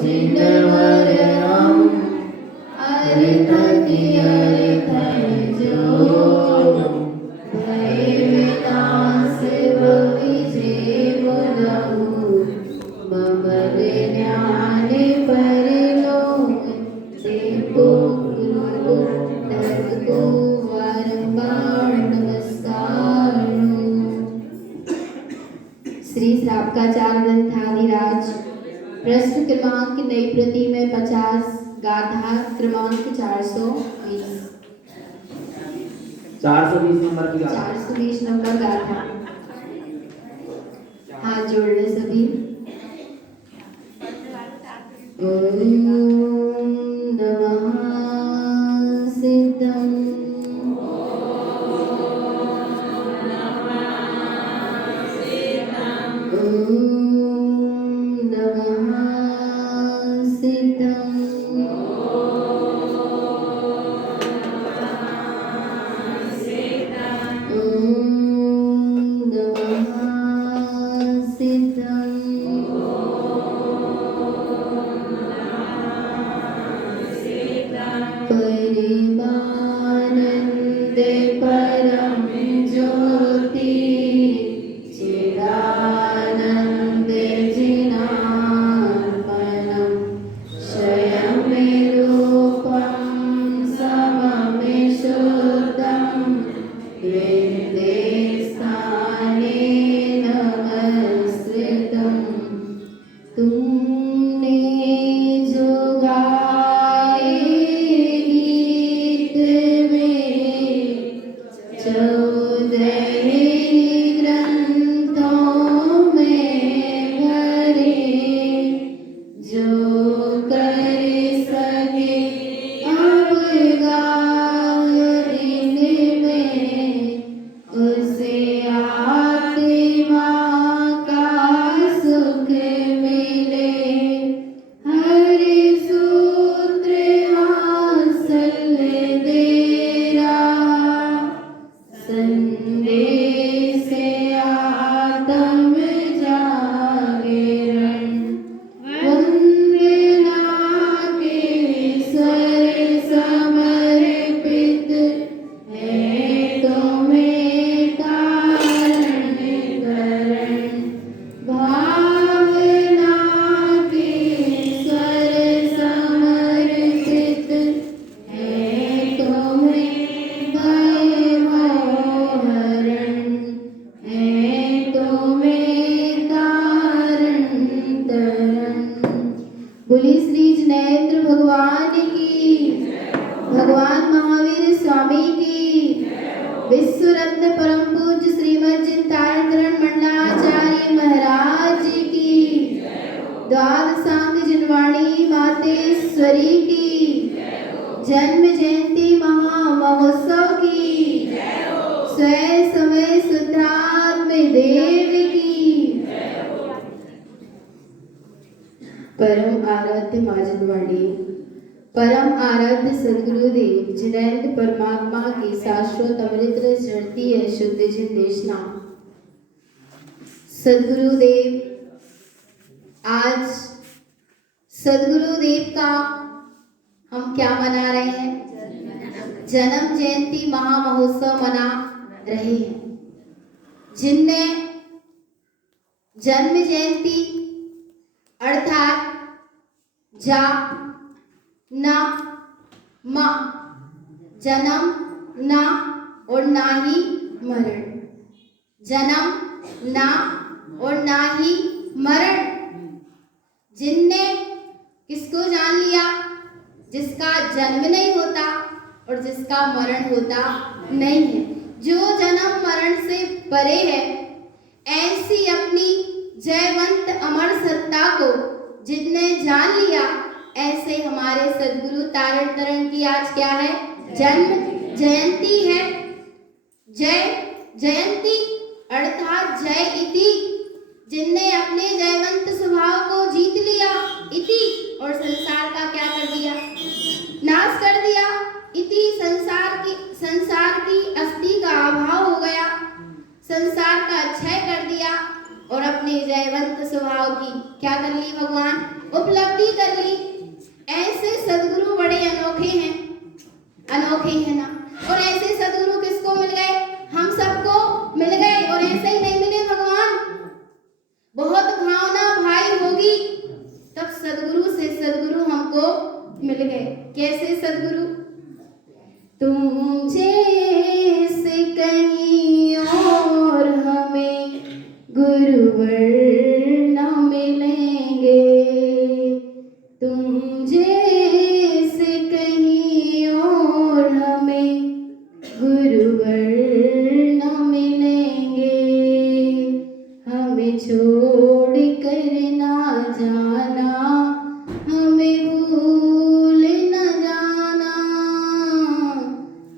जिनवर हम अरिपति अरिपन जो भय विनाश विजय मुनहु ममल ज्ञान परलोक से पुरु नरको वारंबार नमस्कार। श्री श्रावकाचार्य ग्रंथाधिराज प्रश्न क्रमांक नई प्रति में 50 गाथा क्रमांक 420 नंबर की 420 नंबर गाथा। हाथ जोड़ ले सभी। ओम नमः सिद्धं परम आराध्य माजनवाड़ी परम आराध्य सदगुरुदेव जिनेंद्र परमात्मा की शाश्वत अमृत रस झरती है शुद्ध जिन देशना। सदगुरुदेव आज सदगुरुदेव का हम क्या मना रहे हैं? जन्म जयंती महामहोत्सव मना रहे हैं। जिनने जन्म जयंती अर्थात जा ना मा जन्म ना और ना ही मरण, जन्म ना और ना ही मरण। जिनने किसको जान लिया? जिसका जन्म नहीं होता और जिसका मरण होता नहीं है, जो जन्म मरण से परे है, ऐसी अपनी जयवंत अमर सत्ता को जिनने जान लिया, ऐसे हमारे सद्गुरु तारण तरण की आज क्या है? जन्म जयंती है। जय जयंती अर्थात जय इति, जिनने अपने जयवंत स्वभाव को जीत लिया इति, और संसार का क्या कर दिया? नाश कर दिया इति। संसार की अस्थि का अभाव हो गया, संसार का क्षय कर दिया और अपने जयवंत स्वभाव की क्या कर ली भगवान? उपलब्धि कर ली। ऐसे सद्गुरु बड़े अनोखे हैं, अनोखे हैं ना। और ऐसे सद्गुरु किसको मिल गए? हम सबको मिल गए। और ऐसे ही नहीं मिले भगवान, बहुत भावना भाई होगी तब सद्गुरु से सद्गुरु हमको मिल गए। कैसे सद्गुरु? तुम जैसे कहीं और हमें गुरुवर न मिलेंगे, तुम जैसे कहीं और हमें गुरुवर न मिलेंगे। हमें छोड़ कर ना जाना, हमें भूल न जाना,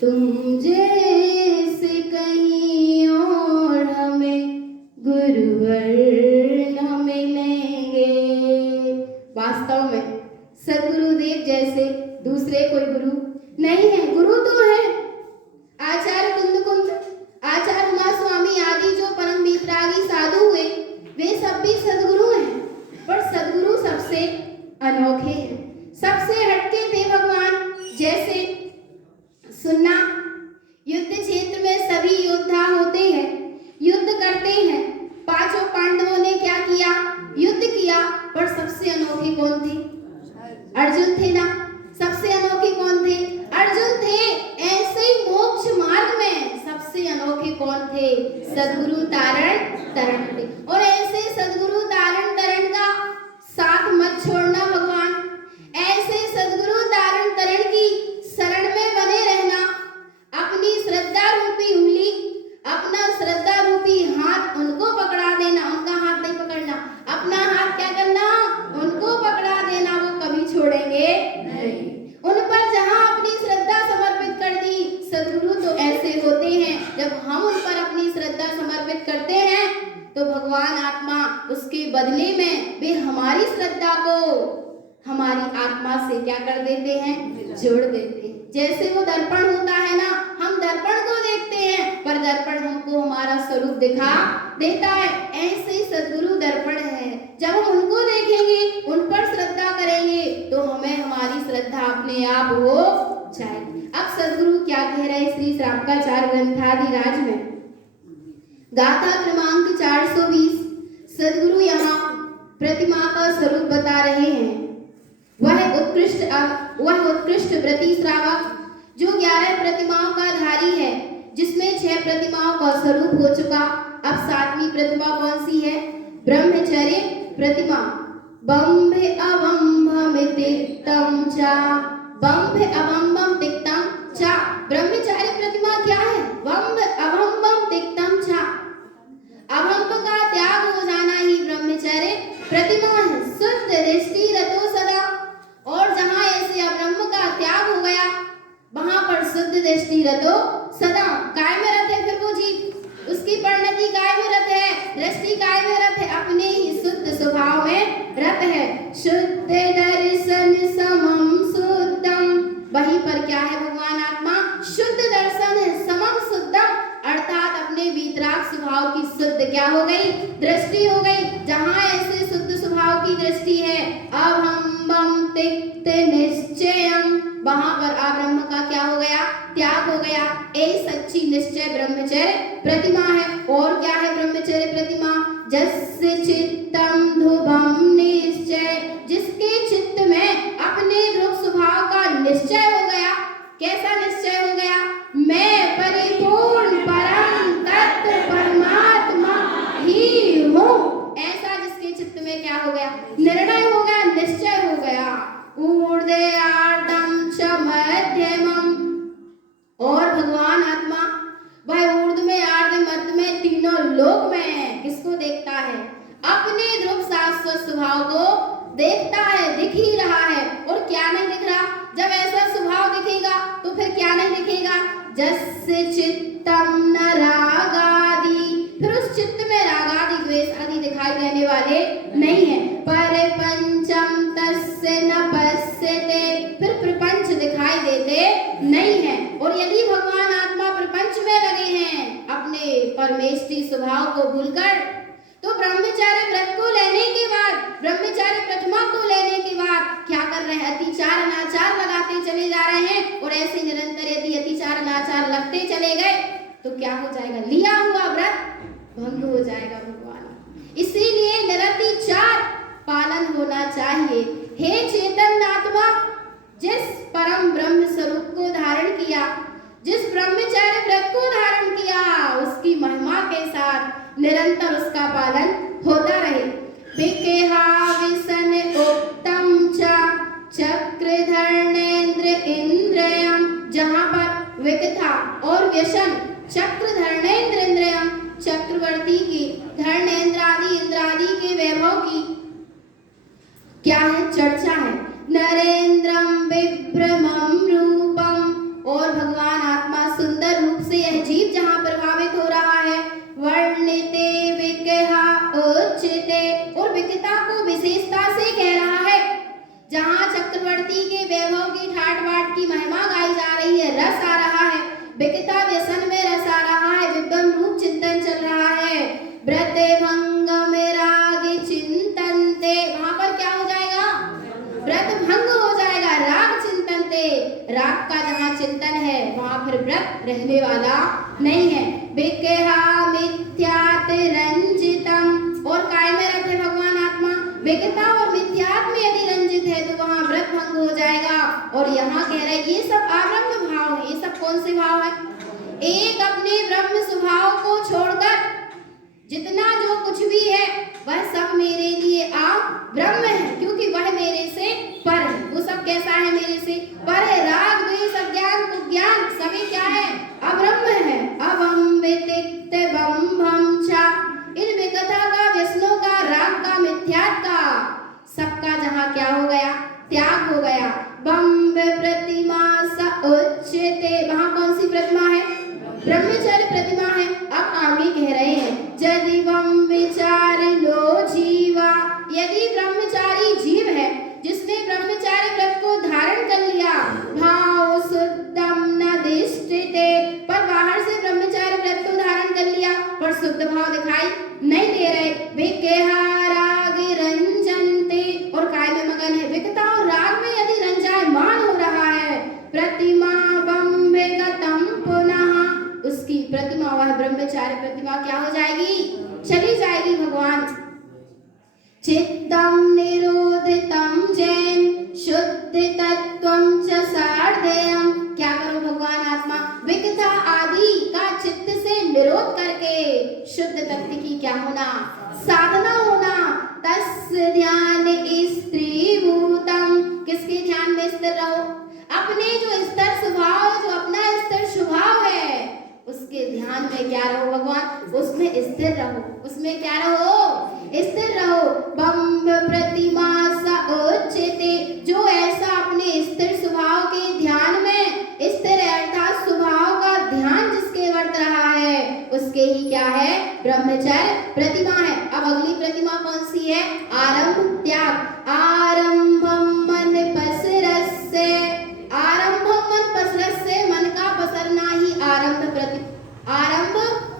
तुम जैसे कहीं और हमें गुरुवर न मिलेंगे। वास्तव में सद्गुरुदेव जैसे दूसरे कोई गुरु नहीं है। गुरु तो है आचार्य कुंद, आचार्य उमा स्वामी आदि जो परम वितरागी साधु हुए, वे सब भी सद्गुरु हैं। पर सद्गुरु सबसे अनोखे हैं, सबसे हटके थे भगवान। जैसे सुनना, युद्ध क्षेत्र में सभी योद्धा होते हैं, युद्ध करते हैं। पांचों पांडवों ने क्या किया? युद्ध किया। पर सबसे अनोखे कौन थे? अर्जुन थे ना। सबसे अनोखे कौन थे? अर्जुन थे। ऐसे ही मोक्ष मार्ग में सबसे अनोखे कौन थे? सद्गुरु तारण थे। और ऐसे सद्गुरु तारण का साथ मत छोड़ना भगवान। ऐसे सद्गुरु तारण की शरण में बने रहना। अपनी श्रद्धा रूपी उंगली, अपना श्रद्धा रूपी हाथ उनको पकड़ा देना। उनका हाथ नहीं पकड़ना, अपना हाथ क्या करना? उनको पकड़ा देना। वो कभी छोड़ेंगे नहीं। उन पर जहां अपनी श्रद्धा समर्पित कर दी, सद्गुरु तो ऐसे होते हैं, जब हम उन पर अपनी श्रद्धा समर्पित करते हैं तो भगवान आत्मा उसके बदले में वे हमारी श्रद्धा को हमारी आत्मा से क्या कर देते हैं? जोड़ देते हैं। जैसे वो दर्पण होता है ना, हम दर्पण को देखते हैं पर दर्पण हमको हमारा स्वरूप दिखा देता है। ऐसे ही सद्गुरु दर्पण है। जब हम उनको देखेंगे, उन पर श्रद्धा करेंगे तो हमें हमारी श्रद्धा अपने आप हो जाएगी। अब सद्गुरु क्या कह रहे हैं श्री श्रावकाचार्य ग्रंथादिराज में, गाथा क्रमांक 420। सद्गुरु यहाँ प्रतिमा का स्वरूप बता रहे हैं। वह उत्कृष्ट व्रती श्रावक जो 11 प्रतिमाओं का धारी है, जिसमें 6 प्रतिमाओं का स्वरूप हो चुका। अब 7वीं प्रतिमा कौन सी है? ब्रह्मचर्य प्रतिमा। बंभ अवंभम तिक्तम चा, बंभ अवंभम तिक्तम चा। ब्रह्मचार्य प्रतिमा क्या है? बंभ अवंभम तिक्तम चा। अवंभ का त्याग हो जाना ही ब्रह्मचर्य प्रतिमा है। शुद्ध दृष्टि रतो सदा। और जहां ऐसे अब्रह्म का त्याग हो गया, वहां पर शुद्ध दृष्टि रतो सदा। काय में रत है फिर वो जीव, उसकी परिणति काय में रत है? दृष्टि काय में रत है? अपने ही शुद्ध स्वभाव में रत है। शुद्ध दर्शन समम शुद्धम। वहीं पर क्या है भगवान आत्मा? शुद्ध दर्शन है, समम शुद्धम, अर्थात अपने वीतराग स्वभाव की शुद्ध क्या हो गई? दृष्टि हो गई। जहां ऐसे शुद्ध स्वभाव की दृष्टि है, अभंबम तिक्त निश्चयम, वहां पर अब्रह्म का क्या हो गया? त्याग हो गया। एक सच्ची निश्चय ब्रह्मचर्य प्रतिमा है। और क्या है ब्रह्मचर्य प्रतिमा? जस्य चित्तम ध्रुवम निश्चय, जिसके चित्त में अपने ध्रुव स्वभाव का निश्चय हो गया। कैसा निश्चय हो गया? मैं परिपूर्ण परम तत्व परमात्मा ही हूँ। ऐसा जिसके चित्त में क्या हो गया? निर्णय हो गया, निश्चय हो गया। ऊर्ध्वे आर्धम च मध्यमम। और भगवान आत्मा वह ऊर्ध्व में, आर्ध मध्य में, तीनों लोक में किसको देखता है? अपने ध्रुव शाश्वत स्वभाव को देखता है, दिख ही रहा है। और क्या नहीं दिख रहा? जब ऐसा स्वभाव दिखेगा तो फिर क्या नहीं दिखेगा? जस्य चित्तम न रागादि, फिर उस चित्त में रागादि द्वेष आदि दिखाई देने वाले नहीं है। पर पंचम तस्य न पश्यते, फिर प्रपंच दिखाई देते नहीं है। और यदि भगवान आत्मा प्रपंच में लगे हैं अपने परमेष्ठी स्वभाव को भूलकर, तो ब्रह्मचार्य व्रत को लेने के बाद, ब्रह्मचार्य प्रतिमा को लेने रहे हैं, अतिचार अनाचार लगाते चले जा रहे हैं और ऐसे निरंतर यदि अतिचार अनाचार लगते चले गए तो क्या हो जाएगा? लिया हुआ व्रत भंग हो जाएगा भगवान। इसीलिए निरतिचार पालन होना चाहिए। हे चेतन आत्मा, जिस परम ब्रह्म स्वरूप को धारण किया, जिस ब्रह्मचार्य व्रत को धारण किया, उसकी महिमा के साथ निरंतर उसका पालन होता रहे। विकेहा विसन उत्तम चक्रधर्णेन्द्र इंद्रियम, जहाँ पर विकथा और व्यसन चक्रधर्णेन्द्र इंद्रियम, चक्रवर्ती की, धर्णेन्द्र आदि इंद्रादि के वैभव की क्या है? चर्चा है। नरेंद्रम विभ्रमम रूपम, और भगवान आत्मा सुंदर रूप से यह जीव जहाँ प्रभावित हो रहा है। वर्णिते विकहा उच्चते, और विकता को विशेषता से कह रहा है। जहाँ चक्रवर्ती के वैभव की ठाट बाट की महिमा गाई जा रही है, रस आ रहा है। विकता व्यसन में रस आ रहा है, विद्वम रूप चिंतन चल रहा है। व्रते भंग में राग चिंतनते, वहाँ पर क्या हो जाएगा? व्रत भंग हो जाएगा। राग चिंतनते, राग का जहाँ चिंतन है वहाँ फिर व्रत रहने वाला नहीं है। विकेहा मिथ्यात रंजितम, और काय में रखे भगवान आत्मा? विकता और मिथ्यात में यदि रंजित है तो वहाँ व्रत भंग हो जाएगा। और यहाँ कह रहे ये सब आरंभ भाव है। ये सब कौन से भाव है? एक अपने ब्रह्म स्वभाव को छोड़कर जितना जो कुछ भी है वह सब मेरे लिए आप ब्रह्म है, क्योंकि वह मेरे से पर है। वो सब कैसा है? मेरे से पर है। राग द्वेष अज्ञान कुज्ञान सभी क्या है? अब्रह्म है। अबम वितिक्त बम भम छा, इन विकथा का, व्यसनों का, राग का, मिथ्यात का, सबका जहाँ क्या हो गया? त्याग हो गया। बम प्रतिमा स उच्चते, वहाँ कौन सी प्रतिमा है? ब्रह्मचर्य प्रतिमा है। अब आगे कह रहे हैं यदि बम विचार लो जीवा, यदि ब्रह्मचारी जीव है जिसने ब्रह्मचारी व्रत को धारण कर लिया, भाव शुद्धम न दिष्टते, पर बाहर से ब्रह्मचारी व्रत को धारण कर लिया पर शुद्ध भाव दिखाई नहीं दे रहे। विकेहा राग रंजनते, और काय में मगन है? विकता और राग में यदि रंजायमान हो रहा है। प्रतिमा बम विगतम पुनः, उसकी प्रतिमा, वह ब्रह्मचारी प्रतिमा क्या हो जाएगी? चली जाएगी भगवान। चित्तम निरोधितम जैन शुद्ध तत्वम च सार्धेयम, क्या करो भगवान आत्मा? विकथा आदि का चित्त से निरोध करके शुद्ध तत्व की क्या होना? साधना होना। तस्य ध्यान स्त्रीभूतम, किसके ध्यान में स्थिर रहो? अपने जो स्थिर स्वभाव, जो अपना स्थिर स्वभाव है उसके ध्यान में क्या रहो भगवान? उसमें स्थिर रहो। उसमें क्या रहो? स्थिर रहो। बम प्रतिमा स उच्चते, जो ऐसा अपने स्थिर स्वभाव के ध्यान में, स्थिर अर्थात स्वभाव का ध्यान जिसके वर्त रहा है उसके ही क्या है? ब्रह्मचर्य प्रतिमा है। अब अगली प्रतिमा कौन सी है? आरंभ त्याग। आरंभम मन पसरस्य, आरंभम मन पसरस्य, मन का पसरना ही आरंभ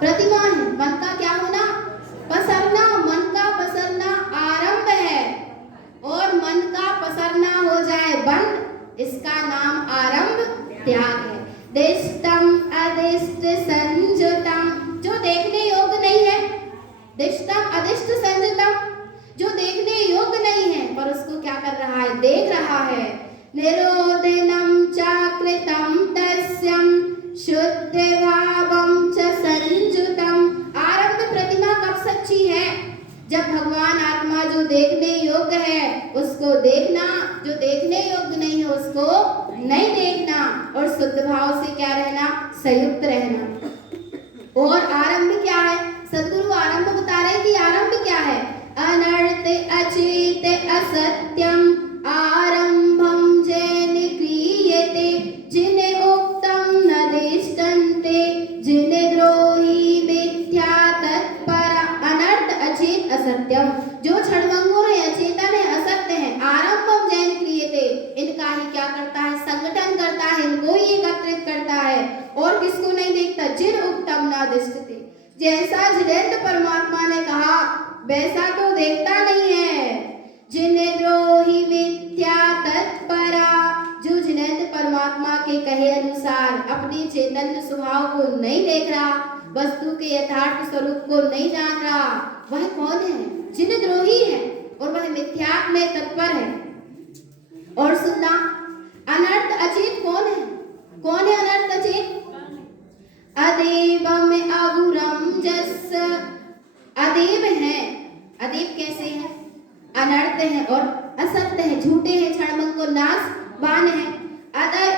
प्रतिमा है। मन का क्या होना? पसरना। मन का पसरना आरंभ है, और मन का पसरना हो जाए बंद, इसका नाम आरंभ त्याग है। दिष्टम अदिष्ट संयुतम, जो देखने योग्य नहीं है। दिष्टम अदिष्ट संयुतम, जो देखने योग्य नहीं है पर उसको क्या कर रहा है? देख रहा है। निरोधनम चाकृतम तस्यम शुद्ध भावम च संयुतम, आरंभ प्रतिमा कब सच्ची है? जब भगवान आत्मा जो देखने योग्य है उसको देखना, जो देखने योग्य नहीं है उसको नहीं देखना, और शुद्ध भाव से क्या रहना? संयुक्त रहना। और आरंभ क्या है? सद्गुरु आरंभ बता रहे कि आरंभ क्या है? अनर्थ अचेत असत्यम आरंभम जैन क्रियते, जिन्हें उक्तम न दिष्टन्ते, जिन्हें द्रोही मिथ्या तत्पर। अनर्थ अचेत असत्यम, जो क्षणभंगुर है, अचेतन है, असत्य है। आरंभम जैन क्रियते, इनका ही क्या करता है? संगठन करता है, इनको ही एकत्रित करता है, और किसको नहीं देखता? जिन उक्तम न दिष्टते, जैसा जिनेन्द्र परमात्मा ने कहा वैसा तो देखता नहीं है। जिन्हें द्रोही मिथ्या तत्पर कहे अनुसार अपने चैतन्य स्वभाव को नहीं देख रहा, वस्तु के यथार्थ स्वरूप को नहीं जान रहा, वह कौन है? जिनद्रोही है और वह मिथ्यात्व में तत्पर है। और सुनना, अनर्थ अचेत कौन है? कौन है अनर्थ अचेत? अदेवम अगुरम जस, अदेव है। अदेव कैसे है? अनर्थ है और असत्य है, झूठे हैं, क्षणभंगुर नाशवान है।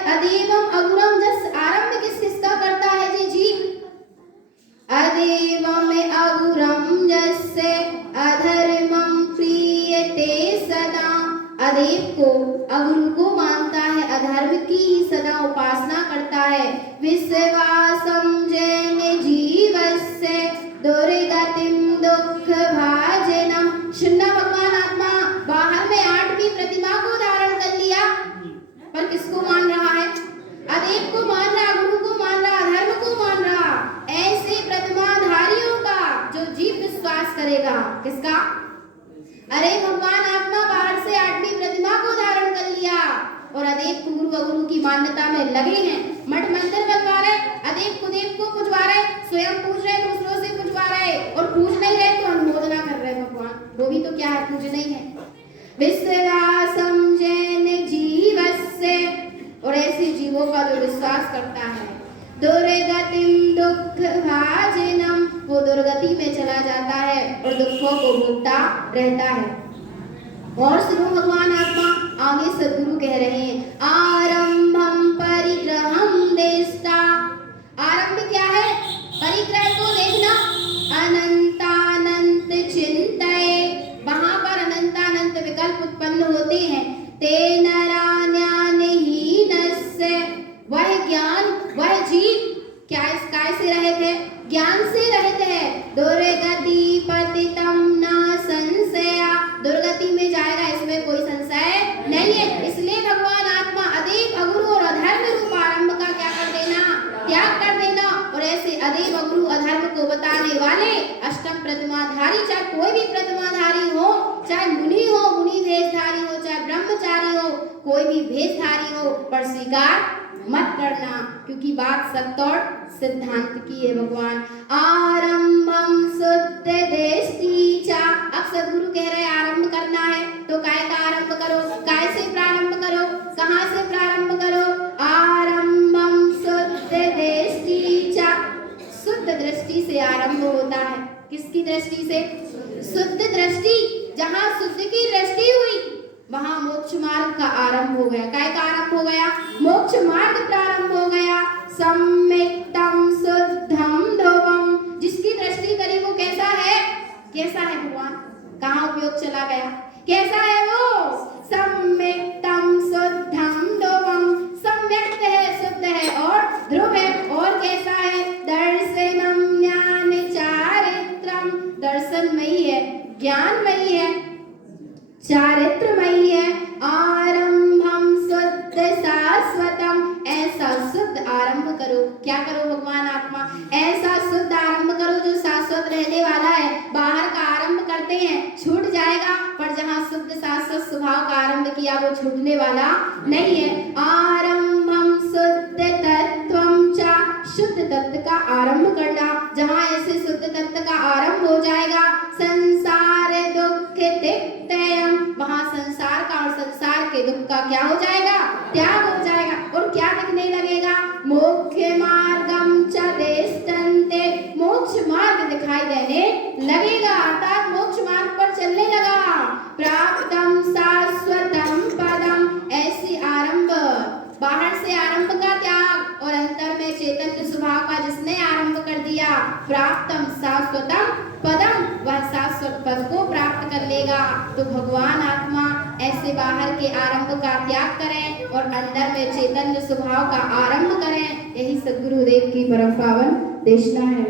अदेवम अगुरम जस, आरंभ किसका करता है? जी जीव। अदेवम अगुरम जस्य अधर्मं क्रियते सदा, अदेव को अगुरु को मानता है, अधर्म की ही सदा उपासना करता है। विश्वासं जैन जीवस्य दुर्गतिं दुख भाजनम, सुनना भगवान आत्मा बाहर में 8वीं प्रतिमा को धारण कर लिया, पर किसको मान रहा है? अदेव को मान रहा, गुरु को मान रहा, धर्म को मान रहा। ऐसे प्रतिमाधारियों का जो जीव विश्वास करेगा, किसका? अरे भगवान आत्मा बाहर से 8वीं प्रतिमा को धारण कर लिया और अदेव को गुरु अगुरु की मान्यता में लगे हैं, मठ मंदिर बनवा रहे, अदेव को देव को पूजवा रहे, स्वयं पूज रहे, दूसरों से पूजवा रहे, और पूज नहीं रहे तो अनुमोदना कर रहे भगवान, वो भी तो क्या है? पूज नहीं है। विश्वासं जैन जीवस्य, और ऐसे जीवों का जो विश्वास करता है, दुर्गतिं दुख भाजनम, वो दुर्गति में चला जाता है और दुखों को भोगता रहता है। और सुनो भगवान आत्मा आगे सद्गुरु कह रहे हैं, आरंभम परिग्रहम देष्टा, आरंभ क्या है? परिग्रह को देखना। अनंतानंत चिंतये, वहां पर अनंतानंत विकल्प उत्पन्न होते हैं। तेन रान्यानहीनस्य, वह ज्ञान, वह जीव क्या से रहित है? ज्ञान से रहित है। दुर्गति पतितम न संशया, दुर्गति में जाएगा, इसमें कोई संशय नहीं है। इसलिए भगवान आत्मा अदेव अगुरु और अधर्म रूप आरंभ का क्या कर देना? त्याग कर देना। और ऐसे अदेव अगुरु अधर्म को बताने वाले अष्टम प्रतिमाधारी, चाहे कोई भी प्रतिमाधारी हो, चाहे मुनि हो, मुनि भेषधारी हो, चाहे ब्रह्मचारी हो, कोई भी भेषधारी हो, पर स्वीकार मत करना, क्योंकि बात सत्य और सिद्धांत की है। भगवान आरंभम शुद्ध दृष्टि चा, अब सद्गुरु कह रहे आरंभ करना है तो काय का आरंभ करो? काय से प्रारंभ करो? कहां से प्रारंभ करो? आरंभम शुद्ध दृष्टि चा, शुद्ध दृष्टि से आरंभ होता है। किसकी दृष्टि से? शुद्ध दृष्टि। जहां शुद्ध की दृष्टि हुई वहां मोक्ष मार्ग का आरंभ हो गया। काय का आरंभ हो गया? मोक्ष मार्ग प्रारंभ हो गया। सम्यक्तम शुद्धम ध्रुवम, जिसकी दृष्टि करी वो कैसा है? कैसा है भगवान? कहाँ उपयोग चला गया? कैसा है वो? सम्यक्तम शुद्धम ध्रुवम, सम्यक्त है, शुद्ध है और ध्रुव है। और कैसा है? दर्शनम ज्ञान चारित्रम, दर्शनमयी है, ज्ञानमयी है, चारित्रमयी है। आरंभम शुद्ध शाश्वतम, ऐसा शुद्ध आरंभ करो। क्या करो भगवान आत्मा? ऐसा शुद्ध आरंभ करो जो शाश्वत रहने वाला है। बाहर का आरंभ करते हैं छूट जाएगा, पर जहाँ शुद्ध शाश्वत स्वभाव का आरंभ किया वो छूटने वाला नहीं है। आरंभम शुद्ध तत्वम चा, शुद्ध तत्व का आरंभ करना। जहाँ ऐसे शुद्ध तत्व का आरंभ हो जाएगा, संसार दुख तिक्तयम, वहाँ संसार का और संसार के दुख का क्या हो जाएगा? त्याग हो जाएगा। और क्या दिखने लगेगा? मोक्ष मार्गम च देष्टन्ते, मोक्ष मार्ग दिखाई देने लगेगा, अर्थात मोक्ष मार्ग पर चलने लगा। प्राप्तम शाश्वतम पदम, ऐसी आरंभ, बाहर से आरंभ का त्याग और अंतर में चैतन्य स्वभाव का जिसने आरंभ कर दिया, प्राप्तम शाश्वतम पदम, वह शाश्वत पद को प्राप्त कर लेगा। तो भगवान आत्मा ऐसे बाहर के आरंभ का त्याग करें और अंदर में चैतन्य स्वभाव का आरंभ करें। यही सद्गुरुदेव की परम पावन देशना है।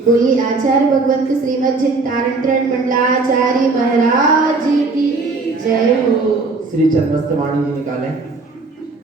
बोलिए आचार्य भगवंत श्रीमद चिंतारण मंडलाचार्य महाराज की जय हो। श्री चन्मस्तवाणी जी निकालें।